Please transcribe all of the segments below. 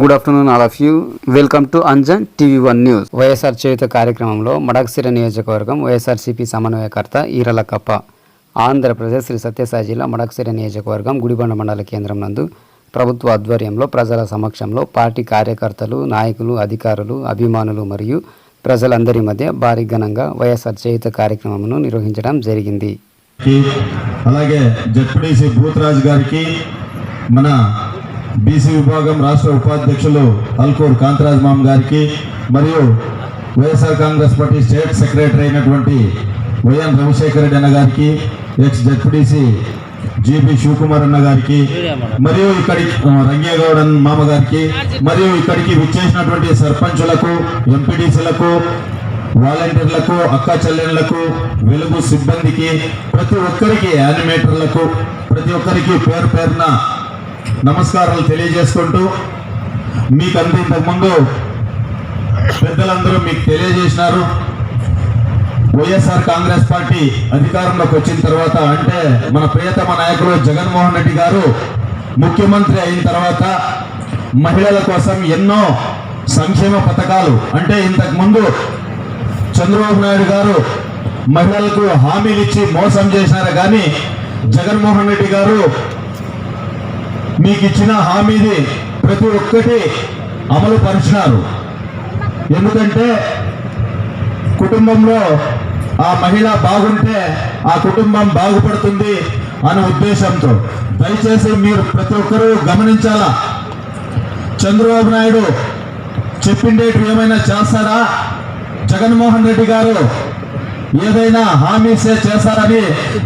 Good afternoon all of you. Welcome to Anjan TV1 news. YSR చేయుత కార్యక్రమంలో మడకశిర నియోజకవర్గం వైఎస్ఆర్సీపీ సమన్వయకర్త ఈరలకప్ప. ఆంధ్రప్రదేశ్ శ్రీ సత్యసాయి జిల్లా మడకశిర నియోజకవర్గం గుడిబండ మండల కేంద్రం నందు ప్రభుత్వ ఆధ్వర్యంలో ప్రజల సమక్షంలో పార్టీ కార్యకర్తలు, నాయకులు, అధికారులు, అభిమానులు మరియు ప్రజలందరి మధ్య భారీ ఘనంగా వైఎస్ఆర్ చేయుత కార్యక్రమమును నిర్వహించడం జరిగింది. అలాగే జడ్పీటీసీ భూతరాజ్ గారికి, మన బీసీ విభాగం రాష్ట్ర ఉపాధ్యక్షులు అల్కూర్ కాంతరాజ్ మామ్ గారికి, మరియు YSR Congress party state secretary అయినటువంటి వైఎన్ రవిశేఖర్ రెడ్డి అన్న గారికి, ఎక్స్ జడ్పీటీసీ జీబీ శివకుమార్ అన్న గారికి, మరియు ఇక్కడి రంగేగౌడ మామ గారికి, మరియు ఇక్కడికి విచ్చేసినటువంటి సర్పంచులకు, ఎంపీటీసీలకు, వాలంటీర్లకు, అక్క చెల్లెళ్లకు, వెలుగు సిబ్బందికి, ప్రతి ఒక్కరికి, యానిమేటర్లకు, ప్రతి ఒక్కరికి పేరు పేరున నమస్కారాలు తెలియజేసుకుంటూ, మీకు అంత ఇంతకుముందు పెద్దలందరూ మీకు తెలియజేసినారు. వైఎస్ఆర్ కాంగ్రెస్ పార్టీ అధికారంలోకి వచ్చిన తర్వాత, అంటే మన ప్రియతమ నాయకులు జగన్మోహన్ రెడ్డి గారు ముఖ్యమంత్రి అయిన తర్వాత మహిళల కోసం ఎన్నో సంక్షేమ పథకాలు, అంటే ఇంతకుముందు చంద్రబాబు నాయుడు గారు మహిళలకు హామీలు ఇచ్చి మోసం చేశారు, కానీ జగన్మోహన్ రెడ్డి గారు మీకు ఇచ్చిన హామీని ప్రతి ఒక్కటి అమలు పరిచినారు. ఎందుకంటే కుటుంబంలో ఆ మహిళ బాగుంటే ఆ కుటుంబం బాగుపడుతుంది అనే ఉద్దేశంతో దయచేసి మీరు ప్రతి ఒక్కరూ గమనించాలా. చంద్రబాబు నాయుడు చెప్పిండేటి ఏమైనా చేస్తారా? జగన్మోహన్ రెడ్డి గారు ఏదైనా హామీసే చేస్తారని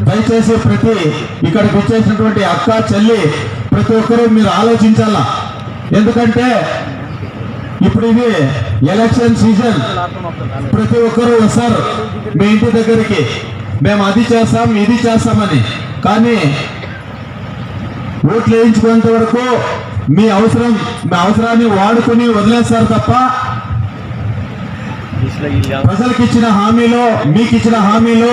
దయచేసి ప్రతి ఇక్కడికి వచ్చేసినటువంటి అక్క, చెల్లి, ప్రతి ఒక్కరూ మీరు ఆలోచించాలా. ఎందుకంటే ఇప్పుడు ఇది ఎలక్షన్ సీజన్, ప్రతి ఒక్కరూ వస్తారు మీ ఇంటి దగ్గరికి, మేము అది చేస్తాం ఇది చేస్తామని, కానీ ఓట్లు వేయించుకునేంత వరకు మీ అవసరాన్ని వాడుకొని వదిలేస్తారు తప్ప ప్రజలకు ఇచ్చిన హామీలో, మీకు ఇచ్చిన హామీలో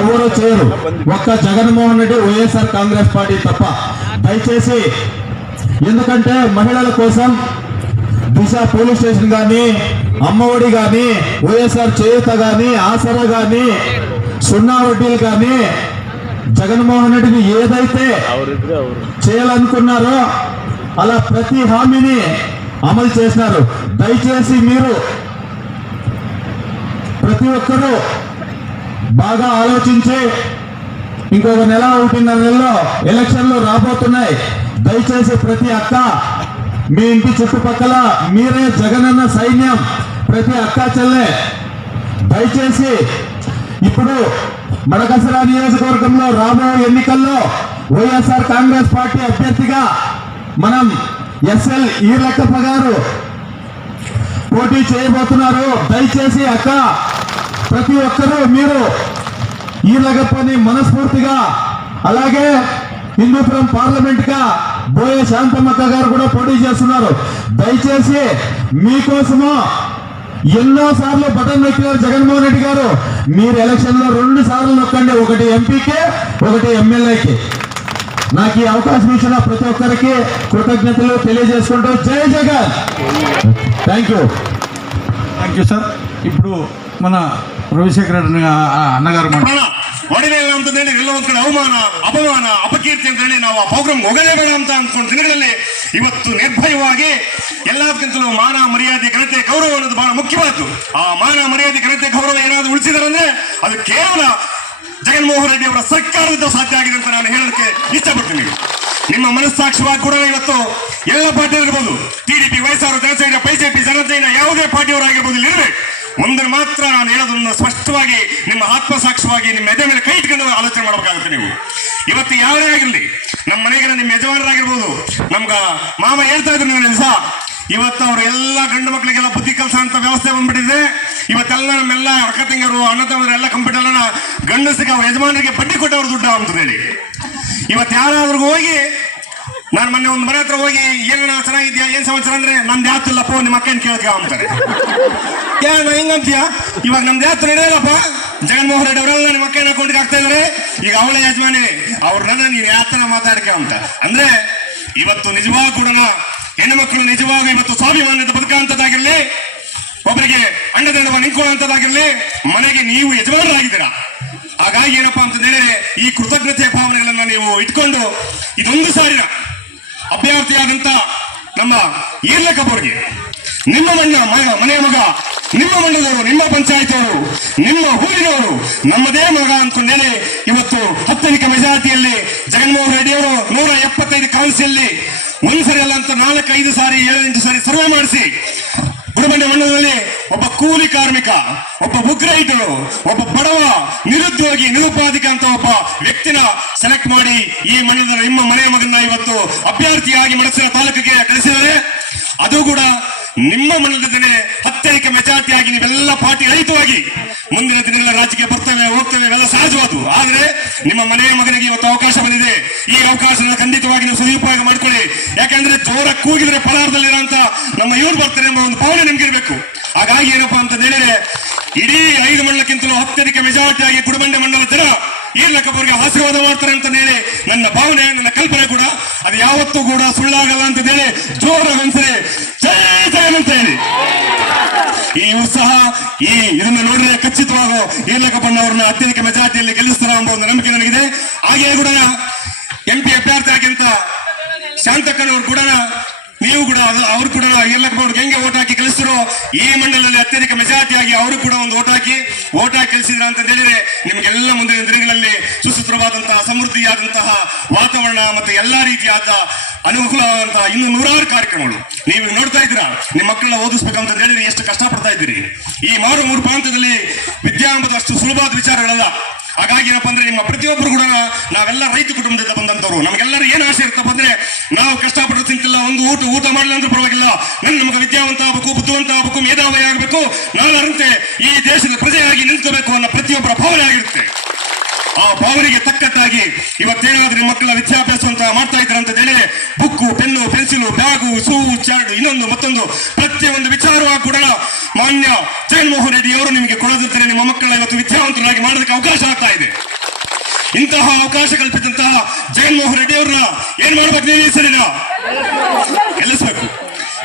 ఎవరో చేయరు, ఒక్క జగన్మోహన్ రెడ్డి, వైఎస్ఆర్ కాంగ్రెస్ పార్టీ తప్ప. దయచేసి, ఎందుకంటే మహిళల కోసం దిశ పోలీస్ స్టేషన్ కానీ, అమ్మఒడి కానీ, వైఎస్ఆర్ చేయూత కానీ, ఆసరా కానీ, సున్నా వడ్డీలు కానీ, జగన్మోహన్ రెడ్డిని ఏదైతే చేయాలనుకున్నారో అలా ప్రతి హామీని అమలు చేసినారు. దయచేసి మీరు ప్రతి ఒక్కరూ బాగా ఆలోచించి, ఇంకొక నెల, 1.5 నెలలో ఎలక్షన్లు రాబోతున్నాయి. దయచేసి ప్రతి అక్క, మీ ఇంటి చుట్టుపక్కల మీరే జగనన్న సైన్యం, ప్రతి అక్క చెల్లె. దయచేసి ఇప్పుడు మడకశిర నియోజకవర్గంలో రాబోయే ఎన్నికల్లో వైఎస్ఆర్ కాంగ్రెస్ పార్టీ అభ్యర్థిగా మనం ఎస్ఎల్ ఈర్లకప్ప గారు పోటీ చేయబోతున్నారు. దయచేసి అక్క, ప్రతి ఒక్కరూ మీరు ఈర్లకప్పని మనస్ఫూర్తిగా, అలాగే హిందూపురం పార్లమెంట్ గా బోయే శాంతమ్మక్క గారు కూడా పోటీ చేస్తున్నారు. దయచేసి మీకోసము ఎన్నో సార్లు బటన్ నొక్కినారు జగన్మోహన్ రెడ్డి గారు. మీరు ఎలక్షన్ లో 2 సార్లు నొక్కండి, ఒకటి ఎంపీకి, ఒకటి ఎమ్మెల్యేకి. నాకు ఈ అవకాశం ఇచ్చిన ప్రతి ఒక్కరికి కృతజ్ఞతలు తెలియజేసుకుంటూ జై జగన్. Thank you sir. ఇప్పుడు మన రవిశేఖర్ అన్నగారు ಒಡಿನೆಲ್ಲ ಅಂತಂದೇಳಿ ಎಲ್ಲ ಒಂದ್ ಕಡೆ ಅವಮಾನ, ಅಪಮಾನ, ಅಪಕೀರ್ತಿ ಅಂತ ಹೇಳಿ ನಾವು ಆ ಪ್ರೋಗ್ರಾಮ್ ಹೋಗಲೇ ಬೇಡ ಅಂತ ಅಂದ್ಕೊಂಡ ದಿನಗಳಲ್ಲಿ ಇವತ್ತು ನಿರ್ಭಯವಾಗಿ ಎಲ್ಲದಕ್ಕಿಂತಲೂ ಮಾನ, ಮರ್ಯಾದೆ, ಘನತೆ, ಗೌರವ ಅನ್ನೋದು ಬಹಳ ಮುಖ್ಯವಾದ್ದು. ಆ ಮಾನ, ಮರ್ಯಾದೆ, ಘನತೆ, ಗೌರವ ಏನಾದ್ರು ಉಳಿಸಿದಾರಂದ್ರೆ ಅದು ಕೇವಲ ಜಗನ್ಮೋಹನ್ ರೆಡ್ಡಿ ಅವರ ಸರ್ಕಾರದಿಂದ ಸಾಧ್ಯ ಆಗಿದೆ ಅಂತ ನಾನು ಹೇಳೋದಕ್ಕೆ ಇಷ್ಟಪಡ್ತೀನಿ. ನಿಮ್ಮ ಮನಸ್ಸಾಕ್ಷಿವಾಗಿ ಕೂಡ ಇವತ್ತು ಎಲ್ಲ ಪಾರ್ಟಿಯಲ್ಲಿರ್ಬೋದು, ಟಿಡಿಪಿ, ವೈಎಸ್ಆರ್, ಜನಸೇನ, ಬಿಜೆಪಿ, ಜನಸೇನ, ಯಾವುದೇ ಪಾರ್ಟಿಯವರಾಗಿರ್ಬೋದು, ಇಲ್ಲಿರ್ಬೇಕು. ಒಂದನ್ನು ಮಾತ್ರ ನಾನು ಹೇಳೋದನ್ನು ಸ್ಪಷ್ಟವಾಗಿ ನಿಮ್ಮ ಆತ್ಮಸಾಕ್ಷಿಯಾಗಿ ನಿಮ್ಮ ಎದೆ ಮೇಲೆ ಕೈ ಇಟ್ಕೊಂಡು ಆಲೋಚನೆ ಮಾಡಬೇಕಾಗುತ್ತೆ. ನೀವು ಇವತ್ತು ಯಾರೇ ಆಗಿರಲಿ, ನಮ್ಮ ಮನೆಗೆ ನಿಮ್ಮ ಯಜಮಾನರಾಗಿರ್ಬೋದು, ನಮ್ಗ ಮಾಮ ಹೇಳ್ತಾ ಇದ್ರು ನೀವು ದಿವಸ, ಇವತ್ತು ಅವರು ಎಲ್ಲ ಗಂಡು ಮಕ್ಕಳಿಗೆಲ್ಲ ಬುದ್ಧಿ ಕೆಲಸ ಅಂತ ವ್ಯವಸ್ಥೆ ಬಂದ್ಬಿಟ್ಟಿದೆ. ಇವತ್ತೆಲ್ಲ ನಮ್ಮೆಲ್ಲ ಅಕ್ಕ ತಂಗಿಯರು, ಅಣ್ಣ ತಮ್ಮರು ಎಲ್ಲ ಕಂಪ್ಯೂಟರ್ ಎಲ್ಲ ಗಂಡಸಿಗೆ ಅವ್ರ ಯಜಮಾನರಿಗೆ ಬಡ್ಡಿ ಕೊಟ್ಟವ್ರು ದುಡ್ಡು ಅಂತ ಹೇಳಿ ಇವತ್ತು ಯಾರಾದ್ರೂ ಹೋಗಿ, ನಾನು ಮೊನ್ನೆ ಒಂದು ಮನೆ ಹತ್ರ ಹೋಗಿ ಏನಣ್ಣ ಚೆನ್ನಾಗಿದ್ಯಾ, ಏನ್ ಸಮಾಚಾರ ಅಂದ್ರೆ ನಮ್ದು ಯಾತಿಲ್ಲಪ್ಪ, ನಿಮ್ಮ ಅಕ್ಕನ ಕೇಳಕ್ಕೆ ಅಂತಾರೆ. ಯಾರ ಹಿಂಗಂತೀಯ? ಇವಾಗ ನಮ್ದು ಯಾತ್ರ ನಡೆಯಲ್ಲಪ್ಪ, ಜಗನ್ಮೋಹನ್ ರೆಡ್ಡಿ ಅವರೆಲ್ಲ ನಿಮ್ಮ ಅಕ್ಕನ ಅಕೌಂಟ್ಗೆ ಆಗ್ತಾ ಇದಾರೆ. ಈಗ ಅವಳ ಯಜಮಾನಿ ಅವ್ರನ್ನ ನೀನ್ ಯಾವ ತರ ಮಾತಾಡ್ಕ ಅಂತ ಅಂದ್ರೆ ಇವತ್ತು ನಿಜವಾಗ ಕೂಡ ಹೆಣ್ಣು ಮಕ್ಕಳು ನಿಜವಾಗ ಇವತ್ತು ಸ್ವಾಭಿಮಾನದ ಬದುಕುವಂತದ್ದಾಗಿರ್ಲಿ, ಒಬ್ಬರಿಗೆ ಅಂಡದಂಡವ ನಿಂತ್ಕೊಳ್ಳುವಂತದ್ದಾಗಿರ್ಲಿ, ಮನೆಗೆ ನೀವು ಯಜಮಾನರಾಗಿದ್ದೀರಾ. ಹಾಗಾಗಿ ಏನಪ್ಪಾ ಅಂತ ಹೇಳಿದ್ರೆ ಈ ಕೃತಜ್ಞತೆಯ ಭಾವನೆಗಳನ್ನ ನೀವು ಇಟ್ಕೊಂಡು ಇದೊಂದು ಸಾರಿನ ಅಭ್ಯರ್ಥಿಯಾದಂತ ನಮ್ಮ ಈರ್ಲಕಬ್ಬರಿಗೆ ನಿಮ್ಮ ಮನೆಯ ಮಗ, ನಿಮ್ಮ ಮಂಡಲದವರು, ನಿಮ್ಮ ಪಂಚಾಯತ್ ಅವರು, ನಿಮ್ಮ ಊರಿನವರು, ನಮ್ಮದೇ ಮಗ ಅಂದ್ಕೊಂಡೇನೆ ಇವತ್ತು ಅತ್ಯಧಿಕ ಮೆಜಾರಿಟಿಯಲ್ಲಿ ಜಗನ್ಮೋಹನ್ ರೆಡ್ಡಿ ಅವರು 175 ಕಾನ್ಸಿಯಲ್ಲಿ ಒಂದ್ಸರಿ ಅಲ್ಲ ಅಂತ 4-5 ಸಾರಿ 7-8 ಸಾರಿ ಸರ್ವೆ ಮಾಡಿಸಿ ಗುಡಬಂಡೆ ಮಂಡಲದಲ್ಲಿ ಒಬ್ಬ ಕೂಲಿ ಕಾರ್ಮಿಕ, ಒಬ್ಬ ಬುಕ್ ರೈಟರು, ಒಬ್ಬ ಬಡವ, ನಿರುದ್ಯೋಗಿ, ನಿರುಪಾಧಿಕ ಅಂತ ಒಬ್ಬ ವ್ಯಕ್ತಿನ ಸೆಲೆಕ್ಟ್ ಮಾಡಿ ಈ ಮಂಡಲದ ನಿಮ್ಮ ಮನೆಯ ಮಗನ್ನ ಇವತ್ತು ಅಭ್ಯರ್ಥಿಯಾಗಿ ಮಡಸಿನ ತಾಲೂಕಿಗೆ ಕಳಿಸಿದರೆ, ಅದು ಕೂಡ ನಿಮ್ಮ ಮಂಡಲದಲ್ಲೇ ಅತ್ಯಧಿಕ ಮೆಜಾರಿಟಿಯಾಗಿ ನೀವೆಲ್ಲ ಪಾರ್ಟಿ ರಹಿತವಾಗಿ ಮುಂದಿನ ದಿನಗಳ ರಾಜ್ಯಕ್ಕೆ ಬರ್ತೇವೆ, ಹೋಗ್ತೇವೆ, ಇವೆಲ್ಲ ಸಹಜವಾದು. ಆದ್ರೆ ನಿಮ್ಮ ಮನೆಯ ಮಗನಿಗೆ ಇವತ್ತು ಅವಕಾಶ ಬಂದಿದೆ. ಈ ಅವಕಾಶನ ಖಂಡಿತವಾಗಿ ನೀವು ಸದುಪಯೋಗ ಮಾಡ್ಕೊಳ್ಳಿ. ಯಾಕಂದ್ರೆ ಜೋರ ಕೂಗಿದ್ರೆ ಪಲಾರದಲ್ಲಿರುವಂತ ನಮ್ಮ ಇವ್ರು ಬರ್ತಾರೆ ಎಂಬ ಒಂದು ಭಾವನೆ ನಿಮ್ಗಿರ್ಬೇಕು. ಹಾಗಾಗಿ ಏನಪ್ಪಾ ಅಂತ ಹೇಳಿದ್ರೆ ಇಡೀ 5 ಮಂಡಲಕ್ಕಿಂತಲೂ ಅತ್ಯಧಿಕ ಮೆಜಾರಿಟಿಯಾಗಿ ಗುಡಬಂಡೆ ಮಂಡಲ ಜನ ಈರ್ಲಕಬ್ಬರಿಗೆ ಆಶೀರ್ವಾದ ಮಾಡ್ತಾರೆ ಅಂತ ಹೇಳಿ ನನ್ನ ಭಾವನೆ, ನನ್ನ ಕಲ್ಪನೆ ಕೂಡ. ಅದು ಯಾವತ್ತೂ ಕೂಡ ಸುಳ್ಳಾಗಲ್ಲ ಅಂತ ಹೇಳಿ ಜೋರಾಗಿ ಅನ್ಸರಿ ಜೈ ಜಗನ್ ಅಂತ ಹೇಳಿ ಈ ಉತ್ಸಾಹ ಇದನ್ನ ನೋಡಿದ್ರೆ ಖಚಿತವಾಗೂ ಈರ್ಲಕಬ್ಬಣ್ಣವ್ರನ್ನ ಅತ್ಯಧಿಕ ಮೆಜಾರಿಟಿಯಲ್ಲಿ ಗೆಲ್ಲಿಸ್ತಾರ ಎಂಬ ಒಂದು ನಂಬಿಕೆ ನನಗಿದೆ. ಹಾಗೆಯೇ ಕೂಡ MP ಅಭ್ಯರ್ಥಿಯಾಗಿಂತ ಶಾಂತಕ್ಕನವ್ರು ಕೂಡ ನೀವು ಕೂಡ ಅವ್ರು ಕೂಡ ಈರ್ಲಕಬ್ಬವ್ರಿಗೆ ಹೆಂಗೆ ಓಟ್ ಹಾಕಿ ಕಳಿಸ್ತಾರೋ ಈ ಮಂಡಲದಲ್ಲಿ ಅತ್ಯಧಿಕ ಮೆಜಾರಿಟಿಯಾಗಿ ಅವರು ಕೂಡ ಒಂದು ಓಟ್ ಹಾಕಿ ಕಳಿಸಿದ್ರ ಅಂತ ಹೇಳಿದ್ರೆ ನಿಮ್ಗೆಲ್ಲ ಮುಂದಿನ ದಿನಗಳಲ್ಲಿ ಸುಸೂತ್ರವಾದಂತಹ ಸಮೃದ್ಧಿಯಾದಂತಹ ವಾತಾವರಣ ಮತ್ತೆ ಎಲ್ಲಾ ರೀತಿಯಾದ ಅನುಕೂಲವಾದಂತಹ ಇನ್ನು 100 ಕಾರ್ಯಕ್ರಮಗಳು ನೀವು ನೋಡ್ತಾ ಇದ್ದೀರಾ. ನಿಮ್ಮ ಮಕ್ಕಳನ್ನ ಓದಿಸ್ಬೇಕಂತ ಹೇಳಿದ್ರೆ ಎಷ್ಟು ಕಷ್ಟಪಡ್ತಾ ಇದ್ದೀರಿ. ಈ ಮಾರು ಪ್ರಾಂತದಲ್ಲಿ ವಿದ್ಯಾ ಎಂಬುದು ಅಷ್ಟು ಸುಲಭವಾದ ವಿಚಾರಗಳಲ್ಲ. ಹಾಗಾಗಿ ಏನಪ್ಪಾ ಅಂದ್ರೆ ನಿಮ್ಮ ಪ್ರತಿಯೊಬ್ಬರು ಕೂಡ ನಾವೆಲ್ಲ ರೈತ ಕುಟುಂಬದಿಂದ ಬಂದಂತವ್ರು. ನಮಗೆಲ್ಲರೂ ಏನ್ ಆಸೆ ಇರ್ತಪ್ಪ ಅಂದ್ರೆ ನಾವು ಕಷ್ಟಪಟ್ಟು ತಿಂತಿಲ್ಲ, ಒಂದು ಊಟ ಮಾಡಲಿಲ್ಲ ಅಂದ್ರೆ ಪರವಾಗಿಲ್ಲ, ನಮಗೆ ವಿದ್ಯಾವಂತ ಆಗಬೇಕು, ಬುದ್ಧಿವಂತ ಆಗಬೇಕು, ಮೇಧಾವಿ ಆಗಬೇಕು, ನಾನಂತೆ ಈ ದೇಶದ ಪ್ರಜೆಯಾಗಿ ನಿಂತ್ಕೋಬೇಕು ಅನ್ನೋ ಪ್ರತಿಯೊಬ್ಬರ ಭಾವನೆ ಆಗಿರುತ್ತೆ. ಆ ಭಾವನೆಗೆ ತಕ್ಕಟ್ಟಾಗಿ ಇವತ್ತೇನಾದ್ರೂ ನಿಮ್ಮ ಮಕ್ಕಳ ವಿದ್ಯಾಭ್ಯಾಸ ಅಂತ ಮಾಡ್ತಾ ಇದ್ದಾರೆ ಅಂತ ಹೇಳಿ book, pen, pencil, bag, shoe, chart, ಇನ್ನೊಂದು ಮತ್ತೊಂದು ಪ್ರತಿಯೊಂದು ವಿಚಾರವಾಗಿ ಕೂಡ ಮಾನ್ಯ ಜಗನ್ಮೋಹನ್ ರೆಡ್ಡಿ ಅವರು ನಿಮಗೆ ಕೊಡೋದಿರ್ತಾರೆ. ನಿಮ್ಮ ಮಕ್ಕಳನ್ನ ಇವತ್ತು ವಿದ್ಯಾವಂತರಾಗಿ ಮಾಡೋದಕ್ಕೆ ಅವಕಾಶ ಆಗ್ತಾ ಇದೆ. ಇಂತಹ ಅವಕಾಶ ಕಲ್ಪಿಸಿದಂತಹ ಜಗನ್ಮೋಹನ್ ರೆಡ್ಡಿ ಅವ್ರನ್ನ ಏನ್ ಮಾಡ್ಬೇಕು, ನೀವು ಈ ಸರಿನ ಗೆಲ್ಲಿಸ್ಬೇಕು.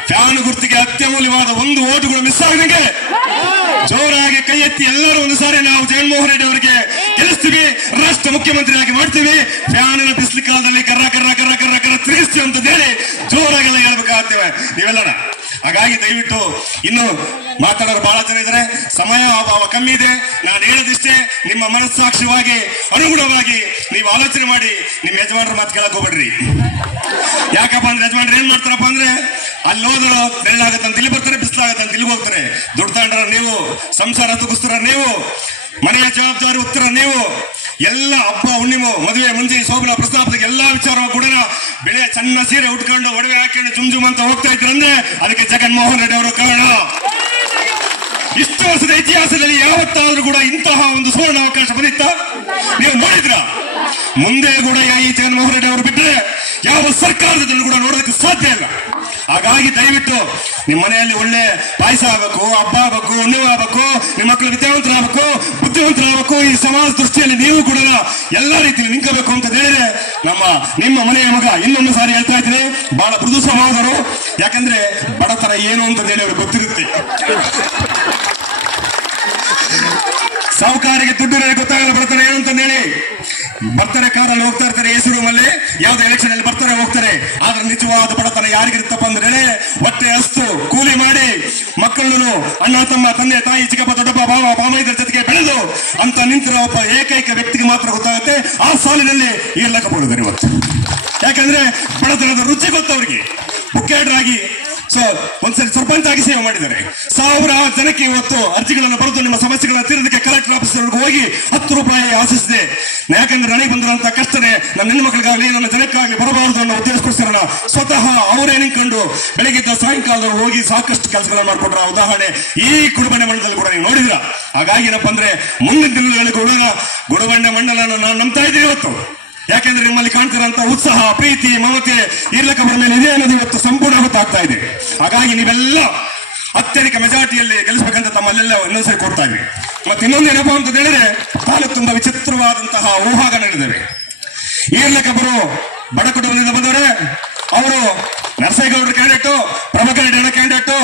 ಫ್ಯಾನ್ ಗುರ್ತಿಗೆ ಅತ್ಯಮೂಲ್ಯವಾದ ಒಂದು ಓಟು ಕೂಡ ಮಿಸ್ ಆಗದಂಗೆ ಜೋರಾಗಿ ಕೈ ಎತ್ತಿ ಎಲ್ಲರೂ ಒಂದು ಸಾರಿ ನಾವು ಜಗನ್ಮೋಹನ್ ರೆಡ್ಡಿ ಅವರಿಗೆ ಗೆಲ್ಲಿಸ್ತೀವಿ, ರಾಷ್ಟ್ರ ಮುಖ್ಯಮಂತ್ರಿಯಾಗಿ ಮಾಡ್ತೀವಿ, ಫ್ಯಾನಿನ ಬಿಸಿಲು ಕಾಲದಲ್ಲಿ ಕರ್ರ ಕರ್ರ ಕರ್ರ ಕರ್ರ ಕರ್ರ ತಿರುಗಿಸ್ತೀವಿ ಅಂತ ಹೇಳಿ ಜೋರಾಗೆಲ್ಲ ಹೇಳ್ಬೇಕಾಗ್ತೇವೆ ನೀವೆಲ್ಲರ. ಹಾಗಾಗಿ ದಯವಿಟ್ಟು ಇನ್ನು ಮಾತಾಡೋರು ಬಹಳ ಜನ ಇದ್ದಾರೆ, ಸಮಯ ಅಭಾವ ಕಮ್ಮಿ ಇದೆ. ನಾನು ಹೇಳೋದಿಷ್ಟೇ, ನಿಮ್ಮ ಮನಸ್ಸಾಕ್ಷಿಯಾಗಿ ಅನುಗುಣವಾಗಿ ನೀವು ಆಲೋಚನೆ ಮಾಡಿ ನಿಮ್ಮ ಯಜಮಾನರ ಮಾತು ಕೇಳಕ್ ಹೋಗ್ಬೇಡ್ರಿ. ಯಾಕಪ್ಪ ಅಂದ್ರೆ ಯಜಮಾನ್ರು ಏನ್ ಮಾಡ್ತಾರಪ್ಪ ಅಂದ್ರೆ ಅಲ್ಲಿ ಹೋದ್ರು ಬೆಳ್ಳಾಗತ್ತಂತ ಇಲ್ಲಿ ಬರ್ತಾರೆ, ಬಿಸಿಲಾಗತ್ತಂತ ಇಲ್ಲಿಗೆ ಹೋಗ್ತಾರೆ. ದುಡ್ಡು ತಗೊಂಡ್ರ ನೀವು, ಸಂಸಾರ ತುಗಿಸ್ತಾರ ನೀವು, ಮನೆಯ ಜವಾಬ್ದಾರಿ ಉತ್ತರ ನೀವು, ಎಲ್ಲ ಹಬ್ಬ ಹುಣ್ಣಿಮೆ ಮದುವೆ ಮುಂಜಿ ಶೋಭನ ಪ್ರಸ್ತಾಪದ ಎಲ್ಲಾ ವಿಚಾರ ಕೂಡ ಬೆಳೆ ಸಣ್ಣ ಸೀರೆ ಉಟ್ಕೊಂಡು ಒಡವೆ ಹಾಕೊಂಡು ಜುಮ್ ಅಂತ ಹೋಗ್ತಾ ಇದ್ರಂದ್ರೆ ಅದಕ್ಕೆ ಜಗನ್ಮೋಹನ್ ರೆಡ್ಡಿ ಅವರ ಕಾರಣ. ಇಷ್ಟು ವರ್ಷದ ಇತಿಹಾಸದಲ್ಲಿ ಯಾವತ್ತಾದ್ರೂ ಕೂಡ ಇಂತಹ ಒಂದು ಸುವರ್ಣ ಅವಕಾಶ ಬಂದಿತ್ತ ನೀವು ನೋಡಿದ್ರ? ಮುಂದೆ ಕೂಡ ಈ ಜಗನ್ಮೋಹನ್ ರೆಡ್ಡಿ ಅವರು ಬಿಟ್ಟರೆ ಯಾವ ಸರ್ಕಾರದಲ್ಲಿ ಕೂಡ ನೋಡೋದಕ್ಕೆ ಸಾಧ್ಯ ಇಲ್ಲ. ಹಾಗಾಗಿ ದಯವಿಟ್ಟು ನಿಮ್ಮ ಮನೆಯಲ್ಲಿ ಒಳ್ಳೆ ಪಾಯಸ ಆಗಬೇಕು, ಹಬ್ಬ ಆಗಬೇಕು, ಹುಣ್ಣಿಮೆ ಆಗಬೇಕು, ನಿಮ್ಮ ಮಕ್ಕಳು ವಿದ್ಯಾವಂತರಾಗಬೇಕು, ಬುದ್ಧಿವಂತರಾಗಬೇಕು. ಈ ಸಮಾಜ ದೃಷ್ಟಿಯಲ್ಲಿ ನೀವು ಕೂಡ ಎಲ್ಲಾ ರೀತಿಯಲ್ಲಿ ನಿಂಕಬೇಕು ಅಂತ ಹೇಳಿದ್ರೆ ನಿಮ್ಮ ಮನೆಯ ಮಗ ಇನ್ನೊಂದು ಸಾರಿ ಹೇಳ್ತಾ ಇದ್ದೀನಿ, ಬಹಳ ಮೃದು ಸ್ವಭಾವದರು. ಯಾಕಂದ್ರೆ ಬಡತನ ಏನು ಅಂತ ಹೇಳಿ ಅವ್ರಿಗೆ ಗೊತ್ತಿರುತ್ತೆ. ಸಾಹುಕಾರಿಗೆ ದುಡ್ಡು ಗೊತ್ತಾಗಲ್ಲ ಬಡತನ ಏನು ಅಂತ ಹೇಳಿ. ಬರ್ತಾರೆ ಕಾರಲ್ಲಿ ಹೋಗ್ತಾ ಇರ್ತಾರೆ, ಎಸಿ ರೂಮ್ ಅಲ್ಲಿ ಯಾವ್ದು ಎಲೆಕ್ಷನ್ ಅಲ್ಲಿ ಬರ್ತಾರೆ ಹೋಗ್ತಾರೆ. ಆದ್ರೆ ನಿಜವಾದ ಬಡತನ ಯಾರಿಗಿರುತ್ತಪ್ಪ ಅಂದ್ರೆ ಹೊಟ್ಟೆ ಹಸ್ತು ಕೂಲಿ ಮಾಡಿ ಮಕ್ಕಳನ್ನು ಅಣ್ಣ ತಮ್ಮ ತಂದೆ ತಾಯಿ ಚಿಕ್ಕಪ್ಪ ದೊಡ್ಡಪ್ಪ ಬಾವ ಬಾಮೈದರ ಜೊತೆಗೆ ಬೆಳೆದು ಅಂತ ನಿಂತಿರೋ ಒಬ್ಬ ಏಕೈಕ ವ್ಯಕ್ತಿಗೆ ಮಾತ್ರ ಗೊತ್ತಾಗುತ್ತೆ. ಆ ಸಾಲಿನಲ್ಲಿ ಇರ್ಲಕಬಹುದು ಇವತ್ತು. ಯಾಕಂದ್ರೆ ಬಡತನದ ರುಚಿ ಗೊತ್ತವ್ರಿಗೆ. ಮುಖ್ಯರಾಗಿ ಒಂದ್ಸರಿ ಸರ್ಪಂಚ್ ಆಗಿ ಸೇವೆ ಮಾಡಿದ್ದಾರೆ. 1000 ಜನಕ್ಕೆ ಇವತ್ತು ಅರ್ಜಿಗಳನ್ನು ಬರೆದು ನಿಮ್ಮ ಸಮಸ್ಯೆಗಳನ್ನ ತೀರೋದಕ್ಕೆ ಕಲೆಕ್ಟರ್ ಆಫೀಸ್ ಹೋಗಿ 10 ರೂಪಾಯಿ ಆಶಿಸಿದೆ. ಯಾಕಂದ್ರೆ ನನಗೆ ಬಂದಿರುವಂತಹ ಕಷ್ಟನೇ ನನ್ನ ಹೆಣ್ಮಕ್ಳಿಗಾಗ್ಲಿ ನನ್ನ ಜನಕ್ಕಾಗ್ಲಿ ಬರಬಾರದು ಅನ್ನೋ ಉದ್ದೇಶಕ್ಕೋಸ್ಕರ ಸ್ವತಃ ಅವರೇ ನಿಂತ್ಕೊಂಡು ಬೆಳಗ್ಗೆದ್ದ ಸಾಯಂಕಾಲದಲ್ಲಿ ಹೋಗಿ ಸಾಕಷ್ಟು ಕೆಲಸಗಳನ್ನ ಮಾಡ್ಕೊಟ್ರ ಉದಾಹರಣೆ ಈ ಗುಡಬಂಡೆ ಮಂಡಲದಲ್ಲಿ ಕೂಡ ನೀವು ನೋಡಿದ್ರ. ಹಾಗಾಗಿ ಏನಪ್ಪ ಅಂದ್ರೆ ಮುಂದಿನ ದಿನಗಳಲ್ಲಿ ಕೂಡ ಗುಡಬಂಡೆ ಮಂಡಲ ನಾನು ನಂಬ್ತಾ ಇದ್ದೀನಿ ಇವತ್ತು. ಯಾಕೆಂದ್ರೆ ನಿಮ್ಮಲ್ಲಿ ಕಾಣ್ತಿರೋಂಥ ಉತ್ಸಾಹ, ಪ್ರೀತಿ, ಮಮತೆ ಇರ್ಲಕಬ್ಬರ ಮೇಲೆ ಇದೆ ಅನ್ನೋದು ಇವತ್ತು ಸಂಪೂರ್ಣ ಗೊತ್ತಾಗ್ತಾ ಇದೆ. ಹಾಗಾಗಿ ನೀವೆಲ್ಲ ಅತ್ಯಧಿಕ ಮೆಜಾರಿಟಿಯಲ್ಲಿ ಗೆಲ್ಲಿಸಬೇಕಂತ ತಮ್ಮಲ್ಲೆಲ್ಲ ಇನ್ನೊಂದ್ಸರಿ ಕೊಡ್ತಾ ಇದ್ವಿ. ಮತ್ತೆ ಇನ್ನೊಂದು ಏನಪ್ಪಾ ಅಂತ ಹೇಳಿದ್ರೆ ತಾಲೂಕು ತುಂಬಾ ವಿಚಿತ್ರವಾದಂತಹ ಊಹಾಗ ನಡೆದಿವೆ. ಇರ್ಲಕಬ್ಬರು ಬಡ ಕುಟುಂಬದಿಂದ ಬಂದವರೇ, ಅವರು ನರಸೇಗೌಡರ ಕ್ಯಾಂಡಿಡೇಟು, ಪ್ರಭಾಕರ್ ರೆಡ್ಡಿ ಅಣ್ಣ ಕ್ಯಾಂಡಿಡೇಟು,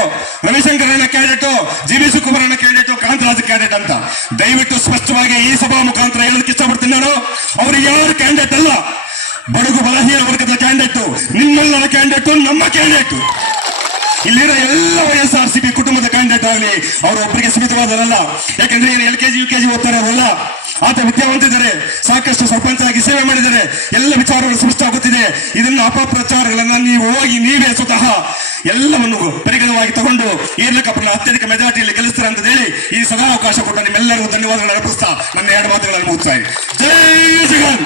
ರವಿಶಂಕರ್ ಅಣ್ಣ ಕ್ಯಾಂಡಿಡೇಟು, ಜಿ.ಬಿ. ಶಿವಕುಮಾರ್ ಅಣ್ಣ ಕ್ಯಾಂಡಿಡೇಟು, ಕಾಂತರಾಜ್ ಕ್ಯಾಂಡಿಡೇಟ್ ಅಂತ ದಯವಿಟ್ಟು ಸ್ಪಷ್ಟವಾಗಿ ಈ ಸಭಾ ಮುಖಾಂತರ ಹೇಳೋದಕ್ಕೆ ಇಷ್ಟಪಡ್ತೀನಿ ನಾನು. ಅವರು ಯಾರು ಕ್ಯಾಂಡಿಡೇಟ್ ಅಲ್ಲ, ಬಡಗು ಬಲಹೀನ ವರ್ಗದ ಕ್ಯಾಂಡಿಡೇಟು, ನಿಮ್ಮೆಲ್ಲರ ಕ್ಯಾಂಡಿಡೇಟು, ನಮ್ಮ ಕ್ಯಾಂಡಿಡೇಟು. ಇಲ್ಲಿರೋ ಎಲ್ಲ YSRCP ಕುಟುಂಬದ ಕ್ಯಾಂಡಿಡೇಟ್ ಆಗಲಿ ಅವರು ಒಬ್ಬರಿಗೆ ಸೀಮಿತವಾದವರಲ್ಲ. ಯಾಕಂದ್ರೆ ಏನು LKG UKG ಓದ್ತಾರೆ ಅವರಲ್ಲ, ಆತ ವಿದ್ಯಾವಂತಿದ್ದಾರೆ, ಸಾಕಷ್ಟು ಸರ್ಪಂಚ ಆಗಿ ಸೇವೆ ಮಾಡಿದ್ದಾರೆ, ಎಲ್ಲ ವಿಚಾರಗಳು ಸ್ಪಷ್ಟವಾಗುತ್ತಿದೆ. ಇದನ್ನ ಅಪಪ್ರಚಾರಗಳನ್ನ ನೀವು ಹೋಗಿ ನೀವೇ ಸ್ವತಃ ಎಲ್ಲವನ್ನು ಪರಿಗಣವಾಗಿ ತಗೊಂಡು ಈರ್ಲಕಪ್ಪನ ಅತ್ಯಧಿಕ ಮೆಜಾರಿಟಿಯಲ್ಲಿ ಗೆಲ್ಲಿಸ್ತಾರೆ ಅಂತ ಹೇಳಿ ಈ ಸದಾ ಅವಕಾಶ ಕೊಟ್ಟ ನಿಮ್ಮೆಲ್ಲರಿಗೂ ಧನ್ಯವಾದಗಳು ಅರ್ಪಿಸ್ತಾ ನನ್ನ ಎರಡು ಮಾತುಗಳನ್ನು ಮುಗಿಸ್ತಾ ಇದ್ದೀನಿ. ಜೈ ಜಗನ್.